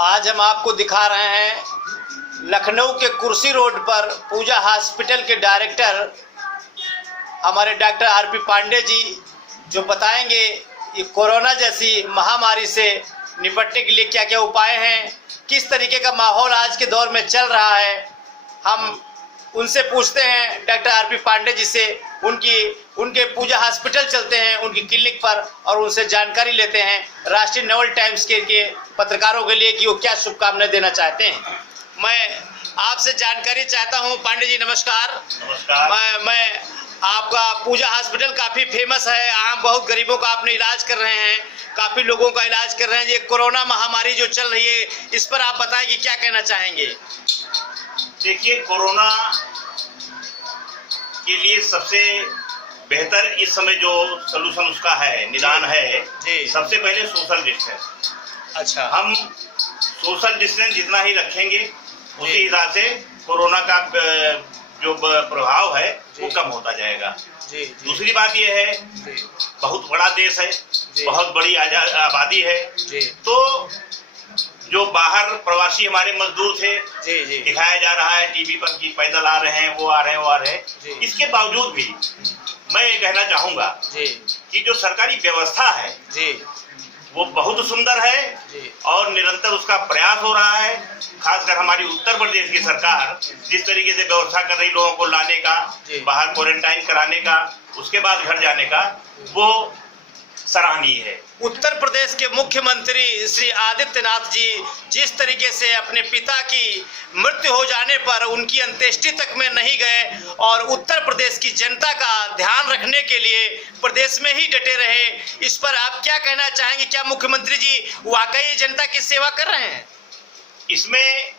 आज हम आपको दिखा रहे हैं लखनऊ के कुर्सी रोड पर पूजा हॉस्पिटल के डायरेक्टर हमारे डॉक्टर आरपी पांडे जी जो बताएंगे कि कोरोना जैसी महामारी से निपटने के लिए क्या क्या उपाय हैं, किस तरीके का माहौल आज के दौर में चल रहा है। हम उनसे पूछते हैं डॉक्टर आरपी पांडे जी से, उनके पूजा हॉस्पिटल चलते हैं उनकी क्लिनिक पर और उनसे जानकारी लेते हैं राष्ट्रीय नवल टाइम्स के पत्रकारों के लिए कि वो क्या शुभकामनाएं देना चाहते हैं। मैं आपसे जानकारी चाहता हूं। पांडे जी नमस्कार। नमस्कार। मैं आपका पूजा हॉस्पिटल काफ़ी फेमस है, आम बहुत गरीबों का आपने इलाज कर रहे हैं, काफ़ी लोगों का इलाज कर रहे हैं। ये कोरोना महामारी जो चल रही है इस पर आप बताएं कि क्या कहना चाहेंगे। देखिए, कोरोना के लिए सबसे बेहतर इस समय जो सलूशन उसका है, निदान है, सबसे पहले सोशल डिस्टेंस। अच्छा, हम सोशल डिस्टेंस जितना ही रखेंगे उसी हिसाब से कोरोना का जो प्रभाव है वो कम होता जाएगा। दूसरी बात यह है, बहुत बड़ा देश है, बहुत बड़ी आबादी है, तो जो बाहर प्रवासी हमारे मजदूर थे दिखाया जा रहा है टीवी पर कि पैदल आ रहे हैं, वो आ रहे हैं। इसके बावजूद भी मैं ये कहना चाहूंगा कि जो सरकारी व्यवस्था है वो बहुत सुंदर है और निरंतर उसका प्रयास हो रहा है। खासकर हमारी उत्तर प्रदेश की सरकार जिस तरीके से व्यवस्था कर रही लोगों को लाने का, बाहर क्वारंटाइन कराने का, उसके बाद घर जाने का, वो सराहनीय है। उत्तर प्रदेश के मुख्यमंत्री श्री आदित्यनाथ जी जिस तरीके से अपने पिता की मृत्यु हो जाने पर उनकी अंत्येष्टि तक में नहीं गए और उत्तर प्रदेश की जनता का ध्यान रखने के लिए प्रदेश में ही डटे रहे, इस पर आप क्या कहना चाहेंगे। क्या मुख्यमंत्री जी वाकई जनता की सेवा कर रहे हैं? इसमें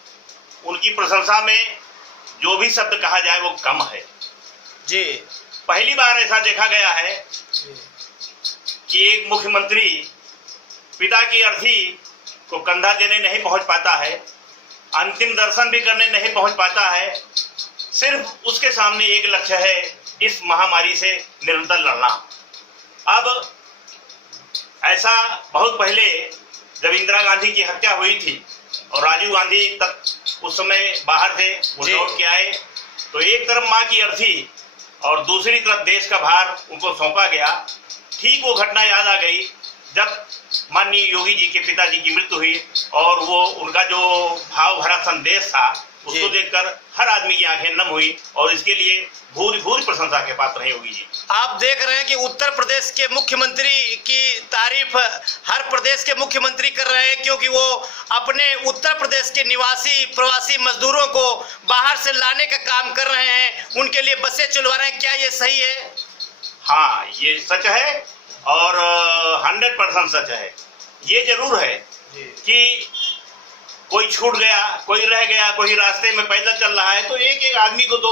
उनकी प्रशंसा में जो भी शब्द कहा जाए वो कम है जी। पहली बार ऐसा देखा गया है कि एक मुख्यमंत्री पिता की अर्थी को कंधा देने नहीं पहुंच पाता है, अंतिम दर्शन भी करने नहीं पहुंच पाता है। सिर्फ उसके सामने एक लक्ष्य है, इस महामारी से निरंतर लड़ना। अब ऐसा बहुत पहले जब इंदिरा गांधी की हत्या हुई थी और राजीव गांधी तक उस समय बाहर थे, वो लौट के आए, तो एक तरफ माँ की अर्थी और दूसरी तरफ देश का भार उनको सौंपा गया। ठीक वो घटना याद आ गई जब माननीय योगी जी के पिताजी की मृत्यु हुई और वो उनका जो भाव भरा संदेश था उसको देखकर हर आदमी की आंखें नम हुई और इसके लिए भूरी भूरी प्रशंसा के पात्र हैं योगी जी। आप देख रहे हैं कि उत्तर प्रदेश के मुख्यमंत्री की तारीफ हर प्रदेश के मुख्यमंत्री कर रहे हैं क्योंकि वो अपने उत्तर प्रदेश के निवासी प्रवासी मजदूरों को बाहर से लाने का काम कर रहे हैं, उनके लिए बसें चलवा रहे हैं। क्या ये सही है? हाँ, ये सच है और 100% सच है। ये जरूर है कि कोई छूट गया, कोई रह गया, कोई रास्ते में पैदल चल रहा है तो एक एक आदमी को तो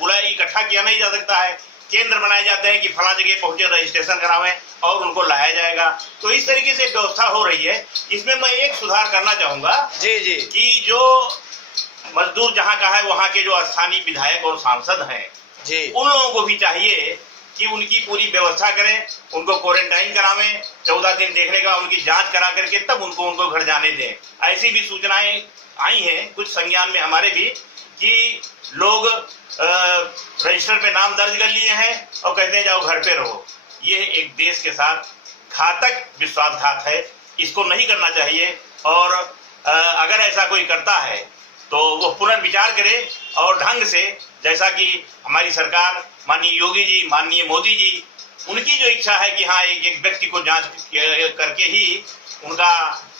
बुलाई इकट्ठा किया नहीं जा सकता है। केंद्र बनाए जाते हैं कि फला जगह पहुंचे, रजिस्ट्रेशन करावें और उनको लाया जाएगा। तो इस तरीके से व्यवस्था हो रही है। इसमें मैं एक सुधार करना चाहूंगा कि जो मजदूर जहाँ का है वहाँ के जो स्थानीय विधायक और सांसद हैं उन लोगों को भी चाहिए कि उनकी पूरी व्यवस्था करें, उनको क्वारंटाइन करावें, 14 दिन देखने का उनकी जांच करा करके तब उनको घर जाने दें। ऐसी भी सूचनाएं आई हैं कुछ संज्ञान में हमारे भी कि लोग रजिस्टर पे नाम दर्ज कर लिए हैं और कहते हैं जाओ घर पे रहो। ये एक देश के साथ घातक विश्वासघात है, इसको नहीं करना चाहिए। और अगर ऐसा कोई करता है तो वो पुनर्विचार करे और ढंग से, जैसा कि हमारी सरकार माननीय योगी जी, माननीय मोदी जी, उनकी जो इच्छा है कि हाँ एक व्यक्ति को जांच करके ही उनका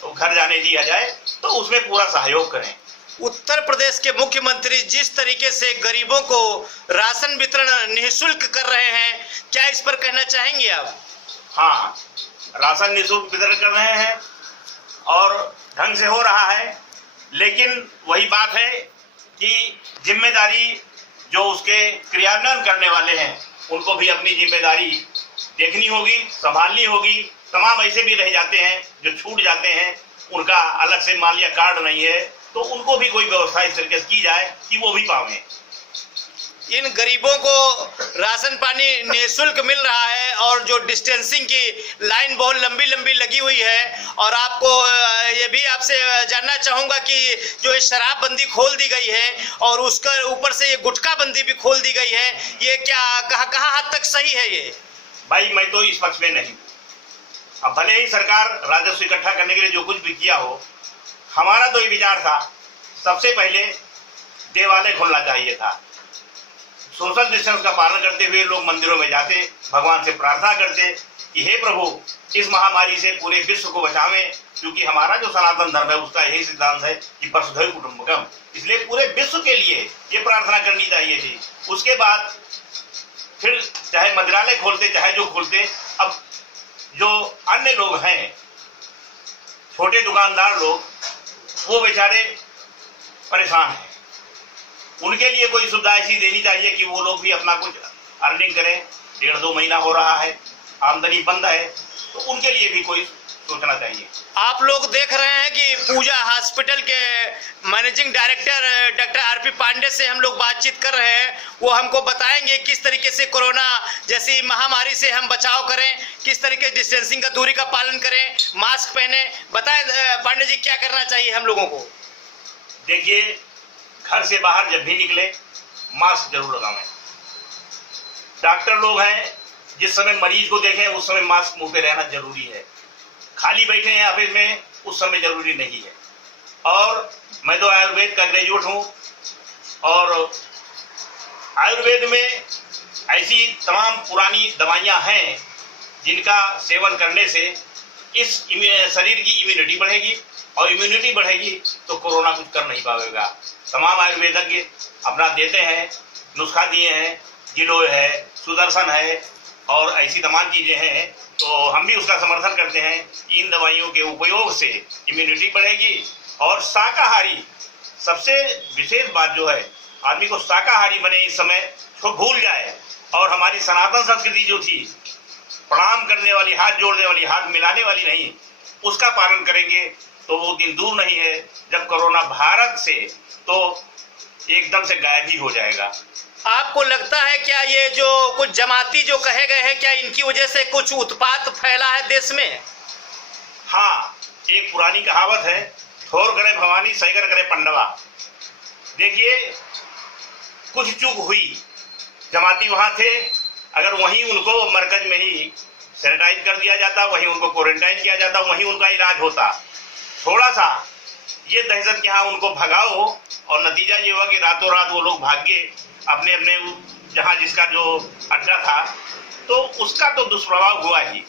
घर जाने दिया जाए, तो उसमें पूरा सहयोग करें। उत्तर प्रदेश के मुख्यमंत्री जिस तरीके से गरीबों को राशन वितरण निःशुल्क कर रहे हैं, क्या इस पर कहना चाहेंगे आप? हाँ, राशन निःशुल्क वितरण कर रहे हैं और ढंग से हो रहा है, लेकिन वही बात है कि जिम्मेदारी जो उसके क्रियान्वयन करने वाले हैं उनको भी अपनी जिम्मेदारी देखनी होगी, संभालनी होगी। तमाम ऐसे भी रह जाते हैं जो छूट जाते हैं, उनका अलग से मान लिया कार्ड नहीं है, तो उनको भी कोई व्यवस्था इस तरीके से की जाए कि वो भी पावें। इन गरीबों को राशन पानी निःशुल्क मिल रहा है और जो डिस्टेंसिंग की लाइन बहुत लंबी लंबी लगी हुई है। और आपको ये भी आपसे जानना चाहूँगा कि जो शराबबंदी खोल दी गई है और उसके ऊपर से ये गुटखा बंदी भी खोल दी गई है, ये क्या कहाँ हद तक सही है? ये भाई मैं तो इस पक्ष में नहीं। अब भले ही सरकार राजस्व इकट्ठा करने के लिए जो कुछ भी किया हो, हमारा तो ये विचार था सबसे पहले देवालय खोलना चाहिए था। सोशल डिस्टेंस का पालन करते हुए लोग मंदिरों में जाते, भगवान से प्रार्थना करते कि हे प्रभु इस महामारी से पूरे विश्व को बचावें, क्योंकि हमारा जो सनातन धर्म है उसका यही सिद्धांत है कि वसुधैव कुटुंबकम, इसलिए पूरे विश्व के लिए ये प्रार्थना करनी चाहिए थी। उसके बाद फिर चाहे मंदिरालय खोलते चाहे जो खोलते। अब जो अन्य लोग हैं, छोटे दुकानदार लोग, वो बेचारे परेशान हैं, उनके लिए कोई सुविधा ऐसी देनी चाहिए कि वो लोग भी अपना कुछ अर्निंग करें। 1.5-2 महीना हो रहा है, आमदनी बंद है, तो उनके लिए भी कोई सोचना चाहिए। आप लोग देख रहे हैं कि पूजा हॉस्पिटल के managing director doctor R P Pandey से हम लोग बातचीत कर रहे हैं। वो हमको बताएंगे किस तरीके से कोरोना जैसी महामारी से हम बचाव करें, किस तरीके से डिस्टेंसिंग का दूरी का पालन करें, मास्क पहने। बताएं पांडे जी क्या करना चाहिए हम लोगों को? देखिए, घर से बाहर जब भी निकले मास्क जरूर लगावें। डॉक्टर लोग हैं, जिस समय मरीज को देखें उस समय मास्क मुंह पे रहना जरूरी है। खाली बैठे हैं ऑफिस में उस समय जरूरी नहीं है। और मैं तो आयुर्वेद का ग्रेजुएट हूं और आयुर्वेद में ऐसी तमाम पुरानी दवाइयां हैं जिनका सेवन करने से इस शरीर की इम्यूनिटी बढ़ेगी, और इम्यूनिटी बढ़ेगी तो कोरोना कुछ कर नहीं पाएगा। तमाम आयुर्वेदज्ञ अपना देते हैं, नुस्खा दिए हैं, गिलोय है, सुदर्शन है और ऐसी तमाम चीजें हैं, तो हम भी उसका समर्थन करते हैं। इन दवाइयों के उपयोग से इम्यूनिटी बढ़ेगी। और शाकाहारी, सबसे विशेष बात जो है, आदमी को शाकाहारी बने इस समय, तो भूल जाए और हमारी सनातन संस्कृति जो थी, प्रणाम करने वाली, हाथ जोड़ने वाली, हाथ मिलाने वाली नहीं, उसका पालन करेंगे तो वो दिन दूर नहीं है जब कोरोना भारत से तो एकदम से गायब ही हो जाएगा। आपको लगता है क्या ये जो कुछ जमाती जो कहे गए हैं, क्या इनकी वजह से कुछ उत्पात फैला है देश में? हाँ, एक पुरानी कहावत है, थोर करे भवानी सैगर करे पंडवा। देखिए, कुछ चूक हुई, जमाती वहां थे, अगर वहीं उनको मरकज में ही सैनिटाइज कर दिया जाता, वहीं उनको क्वारंटाइन किया जाता, वहीं उनका इलाज होता। थोड़ा सा ये दहशत के यहाँ उनको भगाओ और नतीजा ये हुआ कि रातों रात वो लोग भाग गए अपने अपने जहाँ जिसका जो अड्डा था, तो उसका तो दुष्प्रभाव हुआ ही।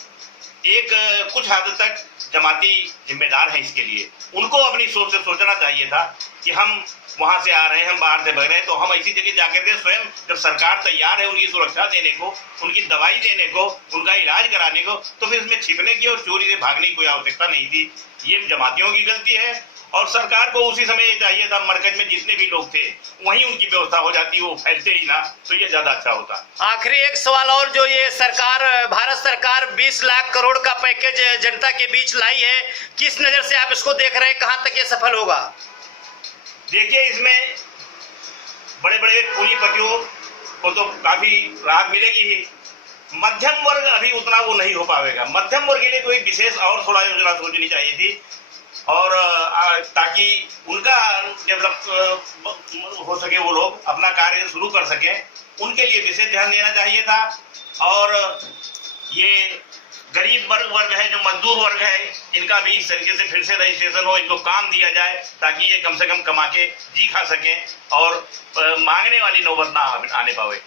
एक कुछ हद तक जमाती जिम्मेदार हैं इसके लिए। उनको अपनी सोच से सोचना चाहिए था कि हम वहां से आ रहे हैं, हम बाहर से भाग रहे हैं, तो हम ऐसी जगह जाकर के स्वयं, जब सरकार तैयार है उनकी सुरक्षा देने को, उनकी दवाई देने को, उनका इलाज कराने को, तो फिर इसमें छिपने की और चोरी से भागने की कोई आवश्यकता नहीं थी। ये जमातियों की गलती है और सरकार को उसी समय ये चाहिए था, मरकज में जितने भी लोग थे वहीं उनकी व्यवस्था हो जाती, वो फैलते ही ना, तो ये ज्यादा अच्छा होता। आखिरी एक सवाल और, जो ये सरकार, भारत सरकार 20 लाख करोड़ का पैकेज जनता के बीच लाई है, किस नजर से आप इसको देख रहे हैं, कहां तक ये सफल होगा? देखिए, इसमें बड़े बड़े पूंजीपतियों को तो काफी राहत मिलेगी ही, मध्यम वर्ग अभी उतना वो नहीं हो पाएगा। मध्यम वर्ग के लिए कोई विशेष और थोड़ा योजना सोचनी चाहिए थी, और ताकि उनका डेवलप हो सके, वो लोग अपना कार्य शुरू कर सकें, उनके लिए विशेष ध्यान देना चाहिए था। और ये गरीब वर्ग है, जो मजदूर वर्ग है, इनका भी इस तरीके से फिर से रजिस्ट्रेशन हो, इनको काम दिया जाए ताकि ये कम से कम कमा के जी खा सकें और मांगने वाली नौबत ना आने पावे।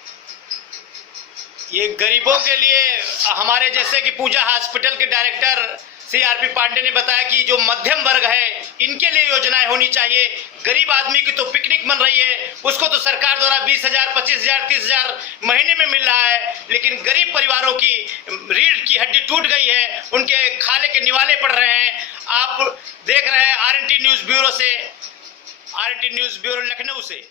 ये गरीबों के लिए हमारे जैसे कि पूजा हॉस्पिटल के डायरेक्टर श्री आरपी पांडे ने बताया कि जो मध्यम वर्ग है इनके लिए योजनाएं होनी चाहिए। गरीब आदमी की तो पिकनिक बन रही है, उसको तो सरकार द्वारा 20,000, 25,000, 30,000 महीने में मिल रहा है, लेकिन गरीब परिवारों की रीढ़ की हड्डी टूट गई है, उनके खाले के निवाले पड़ रहे हैं। आप देख रहे हैं RNT न्यूज ब्यूरो से, RNT न्यूज ब्यूरो लखनऊ से।